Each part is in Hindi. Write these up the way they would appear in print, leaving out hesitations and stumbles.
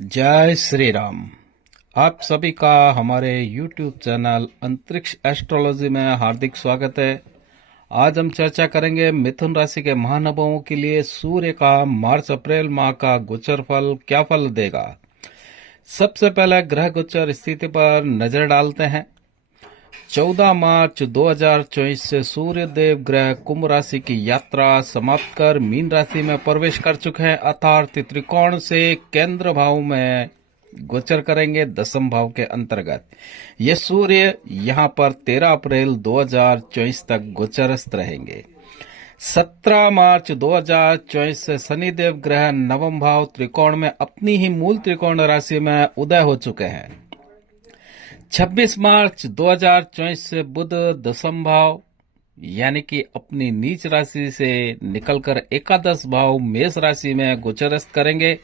जय श्री राम। आप सभी का हमारे YouTube चैनल अंतरिक्ष एस्ट्रोलॉजी में हार्दिक स्वागत है। आज हम चर्चा करेंगे मिथुन राशि के महानुभावों के लिए सूर्य का मार्च अप्रैल माह का गोचर फल क्या फल देगा। सबसे पहले ग्रह गोचर स्थिति पर नजर डालते हैं। 14 मार्च 2024 से सूर्य देव ग्रह कुंभ राशि की यात्रा समाप्त कर मीन राशि में प्रवेश कर चुके हैं, अर्थात त्रिकोण से केंद्र भाव में गोचर करेंगे दसम भाव के अंतर्गत। ये सूर्य यहाँ पर 13 अप्रैल 2024 तक गोचरस्थ रहेंगे। 17 मार्च 2024 से शनिदेव ग्रह नवम भाव त्रिकोण में अपनी ही मूल त्रिकोण राशि में उदय हो चुके हैं। 26 मार्च 2024 से बुध दसम भाव यानी कि अपनी नीच राशि से निकलकर एकादश भाव मेष राशि में गोचरस्थ करेंगे,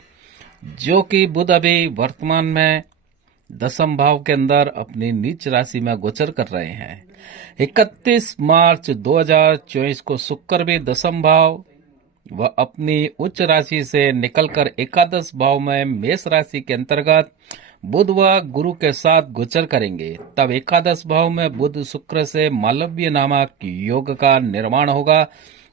जो कि बुध अभी वर्तमान में दसम भाव के अंदर अपनी नीच राशि में गोचर कर रहे हैं। 31 मार्च 2024 को शुक्र भी दसम भाव व अपनी उच्च राशि से निकलकर एकादश भाव में मेष राशि के अंतर्गत बुध व गुरु के साथ गोचर करेंगे। तब एकादश भाव में बुध शुक्र से मालव्य नामक योग का निर्माण होगा,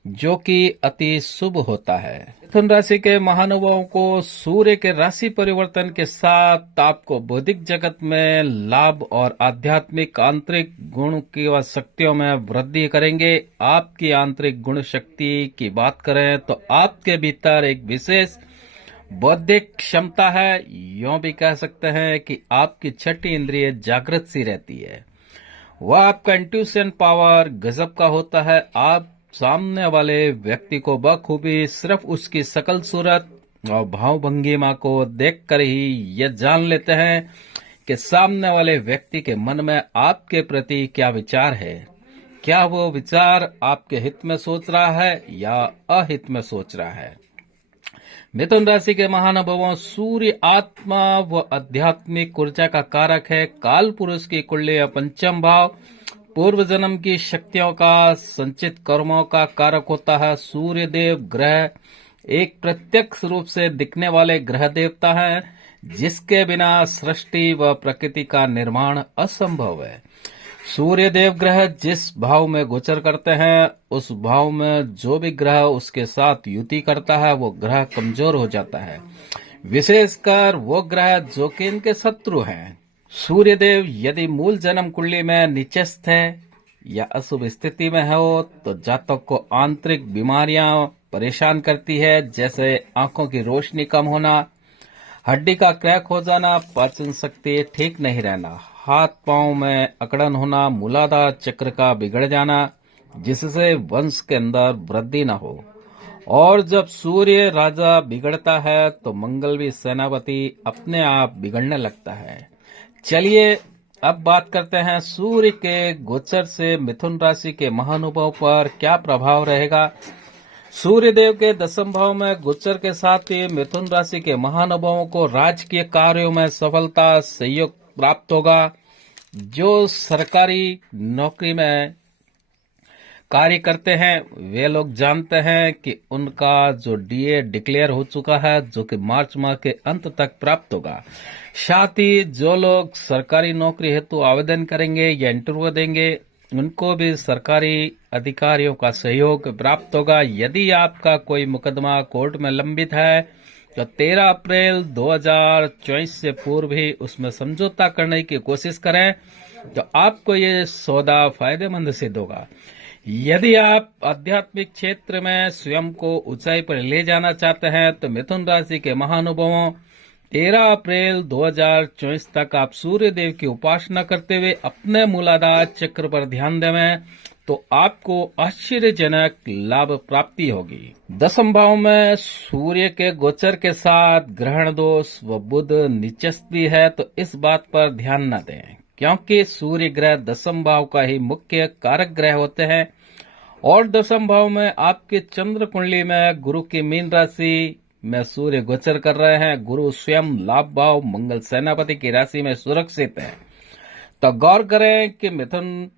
जो कि अति शुभ होता है। मिथुन राशि के महानुभावों को सूर्य के राशि परिवर्तन के साथ आपको बौद्धिक जगत में लाभ और आध्यात्मिक आंतरिक गुण की व शक्तियों में वृद्धि करेंगे। आपकी आंतरिक गुण शक्ति की बात करें तो आपके भीतर एक विशेष बौद्धिक क्षमता है। यूं भी कह सकते हैं कि आपकी छठी इंद्रिय जागृत सी रहती है। वह आपका इंट्यूशन पावर गजब का होता है। आप सामने वाले व्यक्ति को बखूबी सिर्फ उसकी शकल सूरत और भाव भंगिमा को देखकर ही यह जान लेते हैं कि सामने वाले व्यक्ति के मन में आपके प्रति क्या विचार है। क्या वो विचार आपके हित में सोच रहा है या अहित में सोच रहा है। मिथुन राशि के महानुभावों, सूर्य आत्मा व आध्यात्मिक ऊर्जा का कारक है। काल पुरुष की कुंडली या पंचम भाव पूर्व जन्म की शक्तियों का संचित कर्मों का कारक होता है। सूर्य देव ग्रह एक प्रत्यक्ष रूप से दिखने वाले ग्रह देवता हैं, जिसके बिना सृष्टि व प्रकृति का निर्माण असंभव है। सूर्य देव ग्रह जिस भाव में गोचर करते हैं, उस भाव में जो भी ग्रह उसके साथ युति करता है वो ग्रह कमजोर हो जाता है, विशेषकर वो ग्रह जो कि इनके शत्रु हैं। सूर्य देव यदि मूल जन्म कुंडली में नीचस्थ है या अशुभ स्थिति में हो तो जातक को आंतरिक बीमारियां परेशान करती है, जैसे आंखों की रोशनी कम होना, हड्डी का क्रैक हो जाना, पाचन शक्ति ठीक नहीं रहना, हाथ पांव में अकड़न होना, मूलाधार चक्र का बिगड़ जाना, जिससे वंश के अंदर वृद्धि न हो। और जब सूर्य राजा बिगड़ता है तो मंगल भी सेनापति अपने आप बिगड़ने लगता है। चलिए अब बात करते हैं सूर्य के गोचर से मिथुन राशि के महानुभाव पर क्या प्रभाव रहेगा। सूर्य देव के दसम भाव में गोचर के साथ ही मिथुन राशि के महानुभावों को राजकीय कार्यों में सफलता सहयोग प्राप्त होगा। जो सरकारी नौकरी में कार्य करते हैं वे लोग जानते हैं कि उनका जो डीए डिक्लेयर हो चुका है, जो कि मार्च माह के अंत तक प्राप्त होगा। साथ ही जो लोग सरकारी नौकरी हेतु आवेदन करेंगे या इंटरव्यू देंगे, उनको भी सरकारी अधिकारियों का सहयोग प्राप्त होगा। यदि आपका कोई मुकदमा कोर्ट में लंबित है तो 13 अप्रैल 2024 से पूर्व ही उसमें समझौता करने की कोशिश करें तो आपको ये सौदा फायदेमंद सिद्ध होगा। यदि आप आध्यात्मिक क्षेत्र में स्वयं को ऊंचाई पर ले जाना चाहते हैं तो मिथुन राशि के महानुभावों 13 अप्रैल 2024 तक आप सूर्य देव की उपासना करते हुए अपने मूलाधार चक्र पर ध्यान देवें तो आपको आश्चर्यजनक लाभ प्राप्ति होगी। दसम भाव में सूर्य के गोचर के साथ ग्रहण दोष व बुध नीचस्थ भी है, तो इस बात पर ध्यान न दें, क्योंकि सूर्य ग्रह दसम भाव का ही मुख्य कारक ग्रह होते हैं। और दसम भाव में आपके चंद्र कुंडली में गुरु की मीन राशि में सूर्य गोचर कर रहे हैं। गुरु स्वयं लाभ भाव मंगल सेनापति की राशि में सुरक्षित है। तो गौर करें कि मिथुन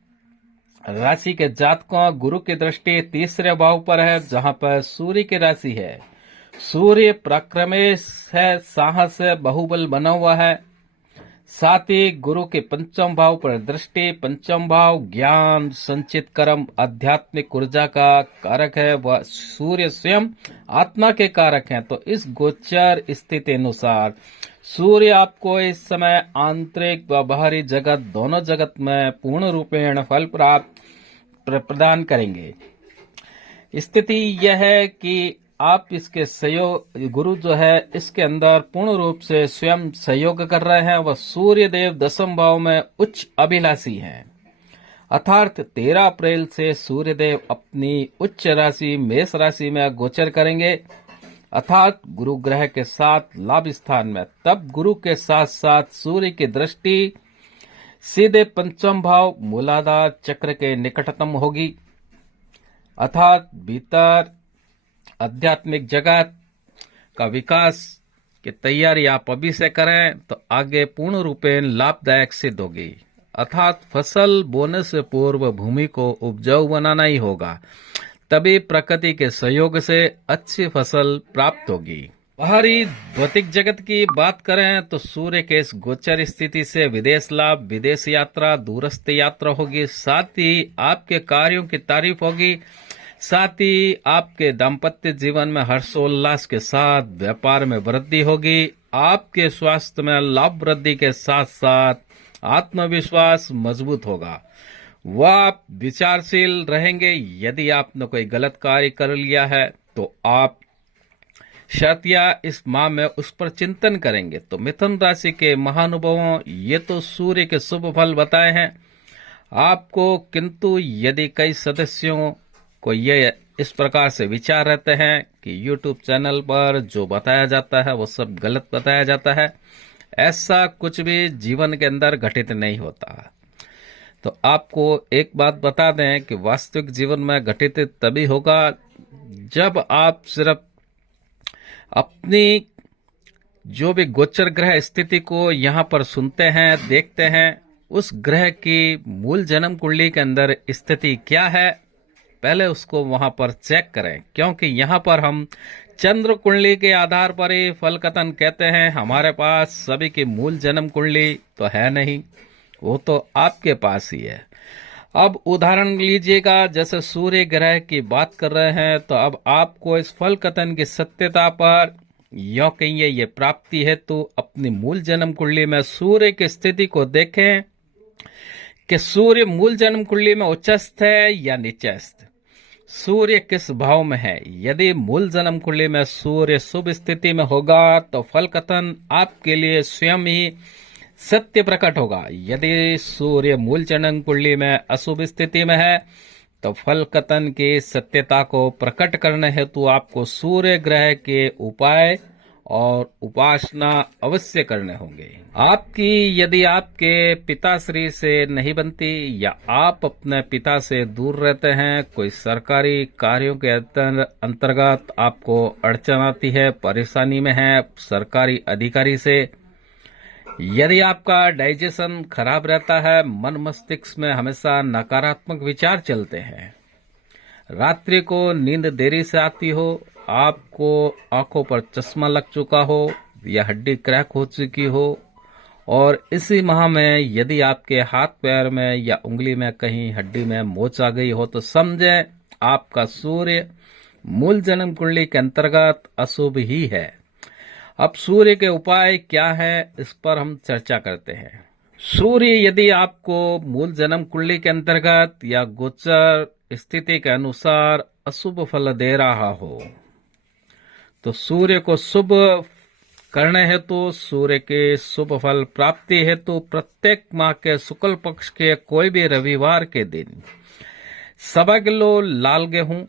राशि के जातकों गुरु की दृष्टि तीसरे भाव पर है, जहां पर सूर्य की राशि है। सूर्य प्रक्रमेश है, साहस है, बहुबल बना हुआ है। साथ ही गुरु के पंचम भाव पर दृष्टि, पंचम भाव ज्ञान, संचित कर्म, आध्यात्मिक ऊर्जा का कारक है। वह सूर्य स्वयं आत्मा के कारक हैं। तो इस गोचर स्थिति अनुसार सूर्य आपको इस समय आंतरिक व बाहरी जगत दोनों जगत में पूर्ण रूपेण फल प्राप्त प्रदान करेंगे। स्थिति यह है कि आप इसके सहयोग, गुरु जो है इसके अंदर पूर्ण रूप से स्वयं सहयोग कर रहे हैं। वह सूर्य देव दसम भाव में उच्च अभिलाषी हैं। अर्थात 13 अप्रैल से सूर्य देव अपनी उच्च राशि मेष राशि में गोचर करेंगे, अर्थात गुरु ग्रह के साथ लाभ स्थान में। तब गुरु के साथ साथ सूर्य की दृष्टि सीधे पंचम भाव मूलाधार चक्र के निकटतम होगी, अर्थात भीतर आध्यात्मिक जगत का विकास की तैयारी आप अभी से करें तो आगे पूर्ण रूपेण लाभदायक सिद्ध होगी। अर्थात फसल बोने से पूर्व भूमि को उपजाऊ बनाना ही होगा, तभी प्रकृति के सहयोग से अच्छी फसल प्राप्त होगी। बाहरी भौतिक जगत की बात करें तो सूर्य के इस गोचर स्थिति से विदेश लाभ, विदेश यात्रा, दूरस्थ यात्रा होगी। साथ ही आपके कार्यों की तारीफ होगी। साथ ही आपके दाम्पत्य जीवन में हर्षोल्लास के साथ व्यापार में वृद्धि होगी। आपके स्वास्थ्य में लाभ वृद्धि के साथ साथ आत्मविश्वास मजबूत होगा। वह आप विचारशील रहेंगे। यदि आपने कोई गलत कार्य कर लिया है तो आप शर्तिया इस माह में उस पर चिंतन करेंगे। तो मिथुन राशि के महानुभावों, ये तो सूर्य के शुभ फल बताए हैं आपको, किंतु यदि कई सदस्यों को ये इस प्रकार से विचार रहते हैं कि YouTube चैनल पर जो बताया जाता है वो सब गलत बताया जाता है, ऐसा कुछ भी जीवन के अंदर घटित नहीं होता। तो आपको एक बात बता दें कि वास्तविक जीवन में घटित तभी होगा जब आप सिर्फ अपनी जो भी गोचर ग्रह स्थिति को यहाँ पर सुनते हैं, देखते हैं, उस ग्रह की मूल जन्म कुंडली के अंदर स्थिति क्या है, पहले उसको वहां पर चेक करें। क्योंकि यहाँ पर हम चंद्र कुंडली के आधार पर ही फल कथन कहते हैं। हमारे पास सभी की मूल जन्म कुंडली तो है नहीं, वो तो आपके पास ही है। अब उदाहरण लीजिएगा, जैसे सूर्य ग्रह की बात कर रहे हैं, तो अब आपको इस फल कथन की सत्यता पर यो कहिए ये प्राप्ति है तो अपनी मूल जन्म कुंडली में सूर्य की स्थिति को देखें कि सूर्य मूल जन्म कुंडली में उच्चस्थ है या नीचस्थ, सूर्य किस भाव में है। यदि मूल जन्म कुंडली में सूर्य शुभ स्थिति में होगा तो फल कथन आपके लिए स्वयं ही सत्य प्रकट होगा। यदि सूर्य मूल जन्म कुंडली में अशुभ स्थिति में है तो फल कथन की सत्यता को प्रकट करने हेतु आपको सूर्य ग्रह के उपाय और उपासना अवश्य करने होंगे। आपकी यदि आपके पिताश्री से नहीं बनती या आप अपने पिता से दूर रहते हैं, कोई सरकारी कार्यों के अंतर्गत आपको अड़चन आती है, परेशानी में है सरकारी अधिकारी से, यदि आपका डाइजेशन खराब रहता है, मन मस्तिष्क में हमेशा नकारात्मक विचार चलते हैं, रात्रि को नींद देरी से आती हो, आपको आंखों पर चश्मा लग चुका हो या हड्डी क्रैक हो चुकी हो, और इसी माह में यदि आपके हाथ पैर में या उंगली में कहीं हड्डी में मोच आ गई हो तो समझें आपका सूर्य मूल जन्म कुंडली के अंतर्गत अशुभ ही है। अब सूर्य के उपाय क्या है, इस पर हम चर्चा करते हैं। सूर्य यदि आपको मूल जन्म कुंडली के अंतर्गत या गोचर स्थिति के अनुसार अशुभ फल दे रहा हो तो सूर्य को शुभ करने हेतु, सूर्य के शुभ फल प्राप्ति हेतु प्रत्येक माह के शुक्ल पक्ष के कोई भी रविवार के दिन 1.25 किलो लाल गेहूं,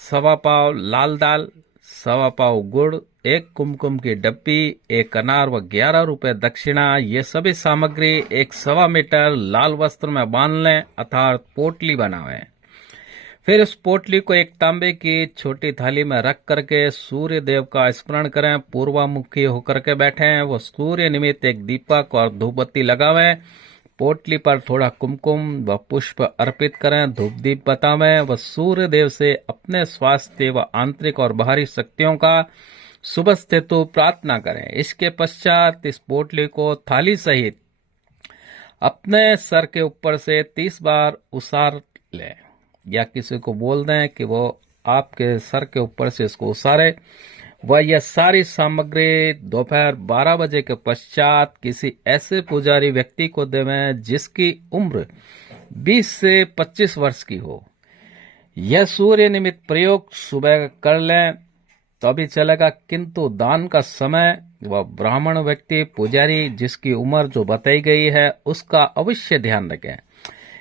1.25 पाव लाल दाल, 1.25 पाव गुड़, 1 कुमकुम की डब्बी, 1 अनार व 11 रुपए दक्षिणा, ये सभी सामग्री 1.25 मीटर लाल वस्त्र में बांध लें अर्थात पोटली बनावें। फिर इस पोटली को एक तांबे की छोटी थाली में रख करके सूर्य देव का स्मरण करें, पूर्वामुखी होकर के बैठें, वो सूर्य निमित्त एक दीपक और धूपबत्ती लगावें, पोटली पर थोड़ा कुमकुम व पुष्प अर्पित करें, धूप दीप बतावें व सूर्य देव से अपने स्वास्थ्य व आंतरिक और बाहरी शक्तियों का शुभ हेतु प्रार्थना करें। इसके पश्चात इस पोटली को थाली सहित अपने सर के ऊपर से 30 बार उसार लें, या किसी को बोल दें कि वो आपके सर के ऊपर से इसको उसारे। वह यह सारी सामग्री दोपहर 12 बजे के पश्चात किसी ऐसे पुजारी व्यक्ति को देवें जिसकी उम्र 20 से 25 वर्ष की हो। यह सूर्य निमित्त प्रयोग सुबह कर लें तो भी चलेगा, किंतु दान का समय वह ब्राह्मण व्यक्ति पुजारी जिसकी उम्र जो बताई गई है उसका अवश्य ध्यान रखें।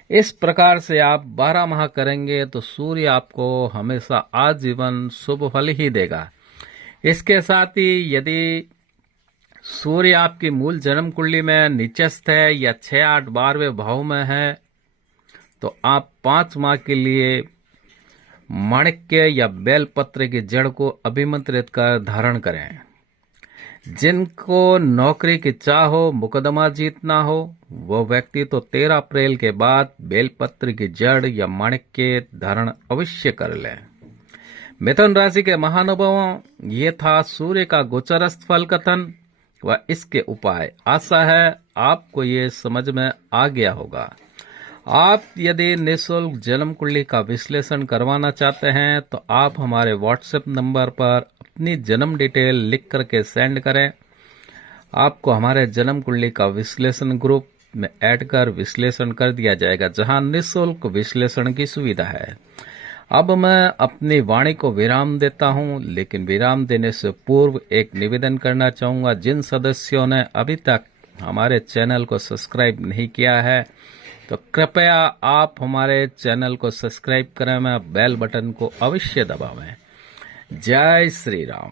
इस प्रकार से आप 12 माह करेंगे तो सूर्य आपको हमेशा आजीवन शुभ फल ही देगा। इसके साथ ही यदि सूर्य आपकी मूल जन्म कुंडली में नीचस्थ है या 6, 8, 12वें भाव में है तो आप 5 माह के लिए माणिक्य या बेलपत्र की जड़ को अभिमंत्रित कर धारण करें। जिनको नौकरी की चाह हो, मुकदमा जीतना हो, वह व्यक्ति तो 13 अप्रैल के बाद बेलपत्र की जड़ या माणिक्य धारण अवश्य कर लें। मिथुन राशि के महानुभावों, ये था सूर्य का गोचरस्थ फल कथन व इसके उपाय। आशा है आपको ये समझ में आ गया होगा। आप यदि निःशुल्क जन्म कुंडली का विश्लेषण करवाना चाहते हैं तो आप हमारे व्हाट्सएप नंबर पर अपनी जन्म डिटेल लिख करके सेंड करें। आपको हमारे जन्म कुंडली का विश्लेषण ग्रुप में ऐड कर विश्लेषण कर दिया जाएगा, जहां निःशुल्क विश्लेषण की सुविधा है। अब मैं अपनी वाणी को विराम देता हूं, लेकिन विराम देने से पूर्व एक निवेदन करना चाहूंगा। जिन सदस्यों ने अभी तक हमारे चैनल को सब्सक्राइब नहीं किया है तो कृपया आप हमारे चैनल को सब्सक्राइब करें, बेल बटन को अवश्य दबावें। जय श्री राम।